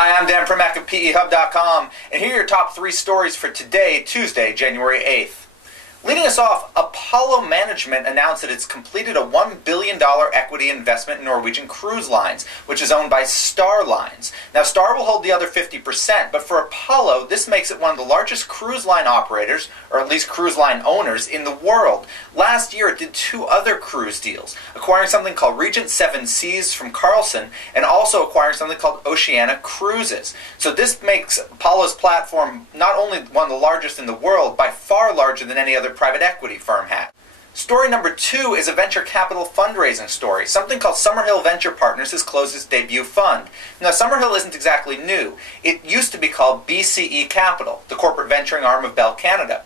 Hi, I'm Dan Primack of PEHub.com, and here are your top 3 stories for today, Tuesday, January 8th. Leading us off, Apollo Management announced that it's completed a $1 billion equity investment in Norwegian Cruise Lines, which is owned by Star Lines. Now, Star will hold the other 50%, but for Apollo, this makes it one of the largest cruise line operators, or at least cruise line owners, in the world. Last year, it did 2 other cruise deals, acquiring something called Regent Seven Seas from Carlson, and also acquiring something called Oceania Cruises. So this makes Apollo's platform not only one of the largest in the world, by far larger than any other private equity firm had. Story number 2 is a venture capital fundraising story. Something called Summerhill Venture Partners has closed its debut fund. Now, Summerhill isn't exactly new. It used to be called BCE Capital, the corporate venturing arm of Bell Canada.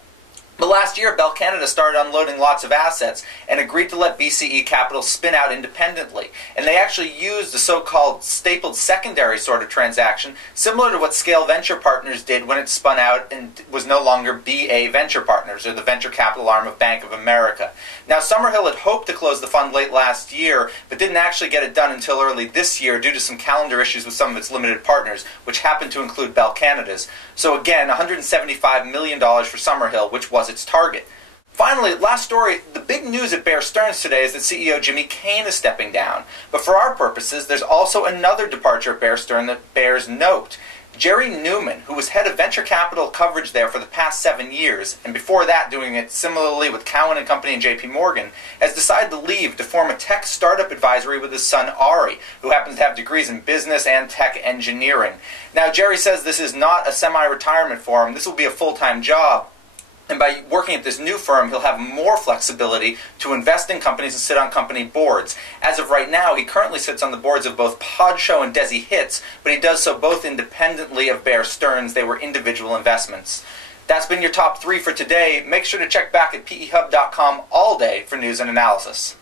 But last year, Bell Canada started unloading lots of assets and agreed to let BCE Capital spin out independently. And they actually used the so-called stapled secondary sort of transaction, similar to what Scale Venture Partners did when it spun out and was no longer BA Venture Partners, or the venture capital arm of Bank of America. Now, Summerhill had hoped to close the fund late last year, but didn't actually get it done until early this year due to some calendar issues with some of its limited partners, which happened to include Bell Canada's. So again, $175 million for Summerhill, which was its target. Finally, last story, the big news at Bear Stearns today is that CEO Jimmy Kane is stepping down. But for our purposes, there's also another departure at Bear Stearns that bears note. Jerry Newman, who was head of venture capital coverage there for the past 7 years, and before that doing it similarly with Cowen and Company and JP Morgan, has decided to leave to form a tech startup advisory with his son Ari, who happens to have degrees in business and tech engineering. Now, Jerry says this is not a semi-retirement for him. This will be a full-time job. And by working at this new firm, he'll have more flexibility to invest in companies and sit on company boards. As of right now, he currently sits on the boards of both Podshow and Desi Hits, but he does so both independently of Bear Stearns. They were individual investments. That's been your top 3 for today. Make sure to check back at PEHub.com all day for news and analysis.